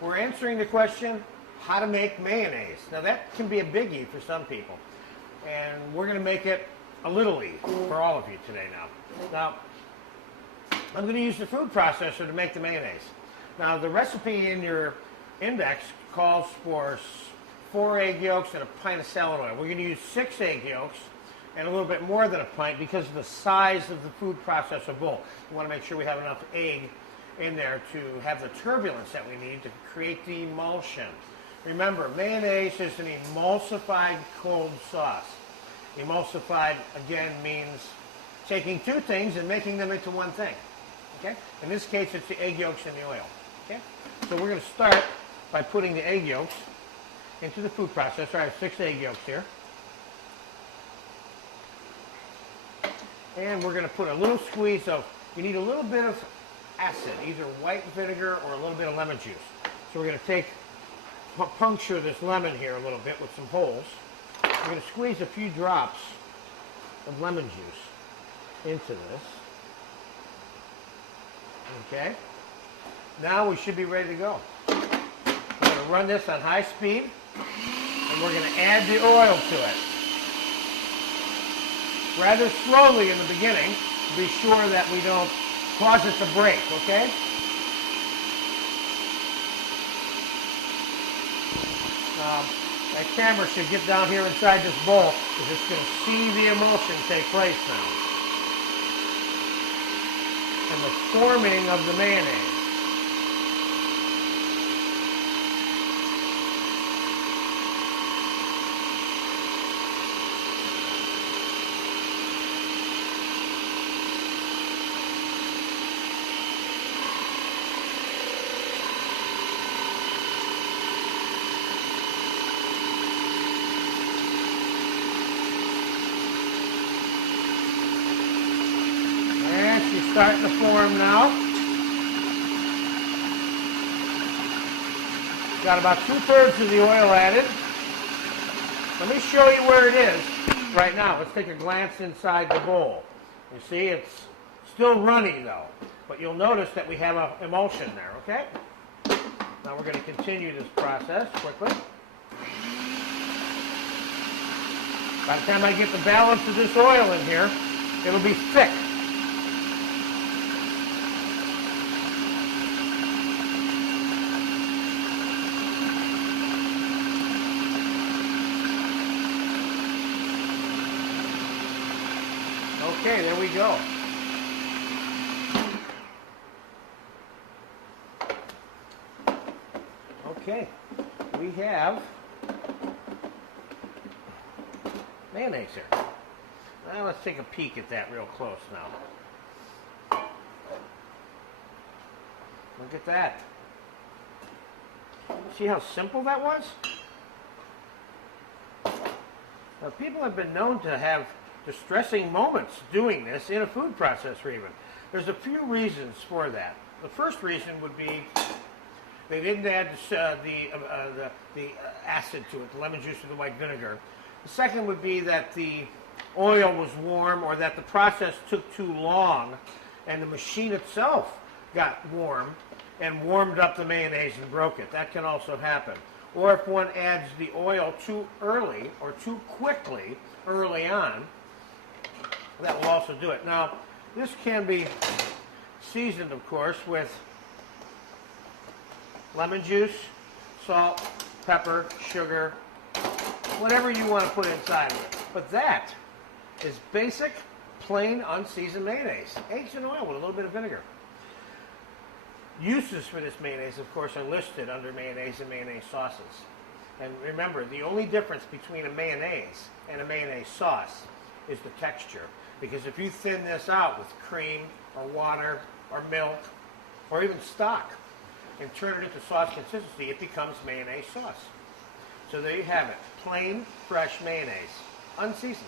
we're answering the question, how to make mayonnaise. Now that can be a biggie for some people. And we're going to make it a little e for all of you today now. Now, I'm going to use the food processor to make the mayonnaise. Now, the recipe in your index calls for 4 egg yolks and a pint of salad oil. We're going to use 6 egg yolks and a little bit more than a pint because of the size of the food processor bowl. We want to make sure we have enough egg in there to have the turbulence that we need to create the emulsion. Remember, mayonnaise is an emulsified cold sauce. Emulsified, again, means taking two things and making them into one thing. Okay? In this case, it's the egg yolks and the oil. Okay? So we're going to start by putting the egg yolks into the food processor. I have 6 egg yolks here. And we're going to put a little squeeze of, you need a little bit of acid, either white vinegar or a little bit of lemon juice. So we're going to puncture this lemon here a little bit with some holes. We're going to squeeze a few drops of lemon juice into this. Okay? Now we should be ready to go. We're going to run this on high speed, and we're going to add the oil to it. Rather slowly in the beginning, to be sure that we don't cause it to break, okay? That camera should get down here inside this bowl because it's going to see the emulsion take place now. And the forming of the mayonnaise. Starting to form now. Got about 2/3 of the oil added. Let me show you where it is right now. Let's take a glance inside the bowl. You see, it's still runny though, but you'll notice that we have an emulsion there, okay? Now we're going to continue this process quickly. By the time I get the balance of this oil in here, it'll be thick. Okay, there we go. Okay, we have mayonnaise here. Now let's take a peek at that real close now. Look at that. See how simple that was? Now, people have been known to have distressing moments doing this in a food processor even. There's a few reasons for that. The first reason would be they didn't add the acid to it, the lemon juice or the white vinegar. The second would be that the oil was warm or that the process took too long and the machine itself got warm and warmed up the mayonnaise and broke it. That can also happen. Or if one adds the oil too early or too quickly early on, that will also do it. Now, this can be seasoned, of course, with lemon juice, salt, pepper, sugar, whatever you want to put inside of it. But that is basic, plain, unseasoned mayonnaise. Eggs and oil with a little bit of vinegar. Uses for this mayonnaise, of course, are listed under mayonnaise and mayonnaise sauces. And remember, the only difference between a mayonnaise and a mayonnaise sauce is the texture. Because if you thin this out with cream or water or milk or even stock and turn it into sauce consistency, it becomes mayonnaise sauce. So there you have it. Plain, fresh mayonnaise. Unseasoned.